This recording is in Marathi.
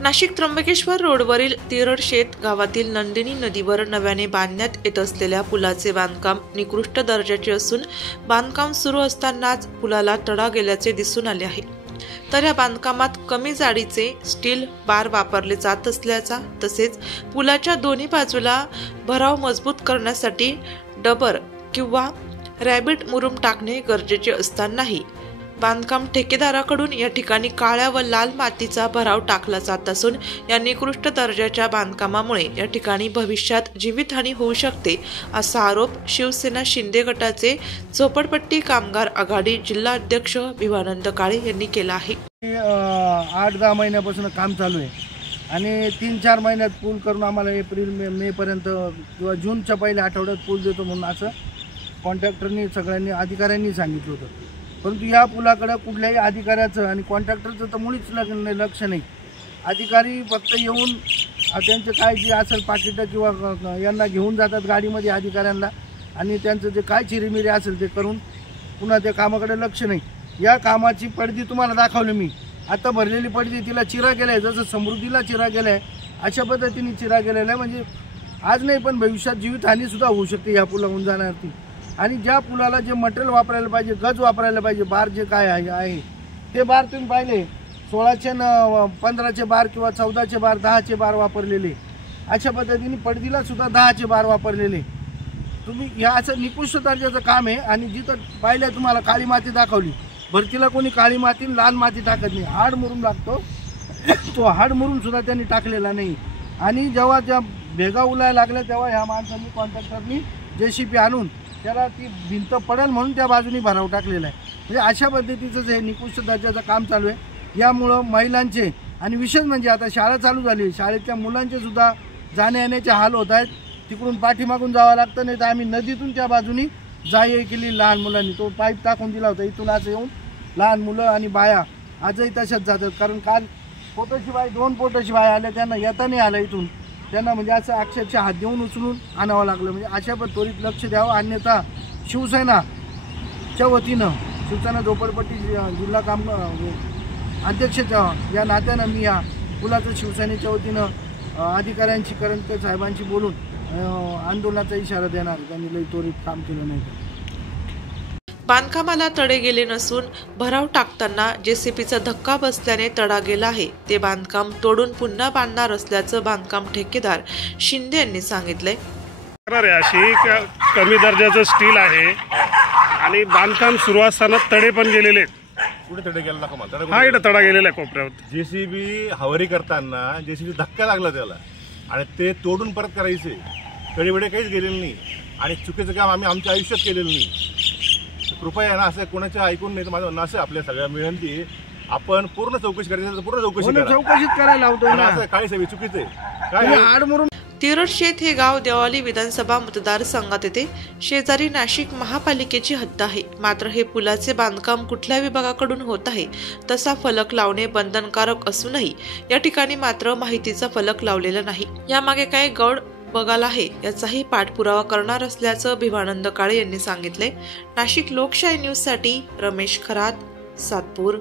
नाशिक त्र्यंबकेश्वर रोडवरील तिरडशेत गावातील नंदिनी नदीवर नव्याने बांधण्यात येत असलेल्या पुलाचे बांधकाम निकृष्ट दर्जाचे असून बांधकाम सुरू असतानाच पुलाला तडा गेल्याचे दिसून आले आहे। तर या बांधकामात कमी जाडीचे स्टील बार वापरले जात असल्याचा तसेच पुलाच्या दोन्ही बाजूला भराव मजबूत करण्यासाठी डबर किंवा रॅबिट मुरुम टाकणे गरजेचे असतानाही बांधकाम ठेकेदाराकडून या ठिकाणी काळ्या व लाल मातीचा भराव टाकला जात असून या निकृष्ट दर्जाच्या बांधकामामुळे या ठिकाणी भविष्यात जीवितहानी होऊ शकते असा आरोप शिवसेना शिंदे गटाचे झोपडपट्टी कामगार आघाडी जिल्हा अध्यक्ष विवानंद काळे यांनी केला आहे। 8-10 महिन्यापासून काम चालू आहे आणि 3-4 महिन्यात पूल करून आम्हाला एप्रिल मे पर्यंत किंवा जूनच्या पहिल्या आठवड्यात पूल देतो म्हणून असं कॉन्ट्रॅक्टरनी सगळ्यांनी अधिकाऱ्यांनी सांगितलं होतं। परंतु या पुलाकडे कुठल्याही अधिकाऱ्याचं आणि कॉन्ट्रॅक्टरचं तर मुळीच लक्ष नाही। अधिकारी फक्त येऊन त्यांचं काय जे असेल पाकिटं किंवा यांना घेऊन जातात गाडीमध्ये अधिकाऱ्यांना आणि त्यांचं जे काय चिरीमिरी असेल ते करून पुन्हा त्या कामाकडे लक्ष नाही। या कामाची पडदी तुम्हाला दाखवली मी, आता भरलेली पडदी तिला चिरा गेला आहे, जसं समृद्धीला चिरा गेला आहे अशा पद्धतीने चिरा गेलेला आहे। म्हणजे आज नाही पण भविष्यात जीवितहानीसुद्धा होऊ शकते या पुलाहून जाण्यावरती। आणि ज्या पुलाला जे मटेरियल वापरायला पाहिजे, गज वापरायला पाहिजे, बार जे काय आहे ते बार तुम्ही पाहिले 16चे 15चे बार किंवा 14चे बार 10चे बार वापरलेले, अशा पद्धतीने पडदीला सुद्धा 10चे बार वापरलेले। तुम्ही ह्या असं निकृष्ट दर्जाचं काम आहे। आणि जिथं पाहिलं तुम्हाला काळी माती दाखवली, भरतीला कोणी काळी माती लाल माती टाकत नाही, हाड मुरुम लागतो, तो हाड मुरुम सुद्धा त्यांनी टाकलेला नाही। आणि जेव्हा त्या भेगा उलायला लागल्या तेव्हा ह्या माणसांनी कॉन्ट्रॅक्टरनी JCB आणून त्याला ती भिंत पडेल म्हणून त्या बाजूनी भराव टाकलेला आहे। म्हणजे अशा पद्धतीचं हे निकृष्ट दर्जाचं काम चालू आहे। यामुळं महिलांचे आणि विशेष म्हणजे आता शाळा चालू झाली, शाळेतल्या मुलांचे सुद्धा जाण्या येण्याचे हाल होत आहेत। तिकडून पाठीमागून जावं लागतं, नाही तर आम्ही नदीतून त्या बाजूनी जाई केली लहान मुलांनी, तो पाईप टाकून दिला होता। इथून असं येऊन लहान मुलं आणि बाया आजही तशाच जातात, कारण काल पोटाची बाई 2 पोटाची बाई आल्या, त्यांना येता नाही आलं इथून, त्यांना म्हणजे असं अक्षरशः हात देऊन उचलून आणावं लागलं। म्हणजे अशा त्वरित लक्ष द्यावं, अन्यथा शिवसेनाच्या वतीनं शिवसेना झोपडपट्टी जिल्हा काम अध्यक्षाच्या या नात्यानं मी या पुलाचं शिवसेनेच्या वतीनं अधिकाऱ्यांशी करंजकर साहेबांशी बोलून आंदोलनाचा इशारा देणार, त्यांनी लई त्वरित काम केलं नाही। बांधकामाला तडे गेले नसून भराव टाकताना JCBचा धक्का बसल्याने तडा गेला आहे। ते बांधकाम तोडून पुन्हा बांधणार असल्याचं बांधकाम ठेकेदार शिंदे यांनी सांगितलंय। अशी कमी दर्जाचं स्टील आहे आणि बांधकाम सुरू असताना तडे पण गेलेले आहेत। कुठे तडे गेला का? हा, इथं तडा गेलेला आहे कोपऱ्यावर। JCB हवारी करताना JCB धक्का लागला त्याला आणि ते तोडून परत करायचे, तडेबडे काहीच गेलेले नाही आणि चुकीचं काम आम्ही आमच्या आयुष्यात केलेलं नाही। कृपया ना असं कोणाचं ऐकून नाही तर माझं म्हणणं असं आपल्या सगळ्या मिळून आपण पूर्ण चौकशी करायची, पूर्ण चौकशीच करायला लावतो ना, असं काही सगळी चुकीचं आहे काय हाड मुरुम। तिरडशेत हे गाव देवाली विधानसभा मतदारसंघात येते, शेजारी नाशिक महापालिकेची हद्द आहे। मात्र हे पुलाचे बांधकाम कुठल्या विभागाकडून होत आहे तसा फलक लावणे बंधनकारक असूनही या ठिकाणी मात्र माहितीचा फलक लावलेला नाही। यामागे काय गौड बघाल आहे याचाही पाठपुरावा करणार असल्याचं विवानंद काळे यांनी सांगितले। नाशिक लोकशाही न्यूज साठी रमेश खरात, सातपूर।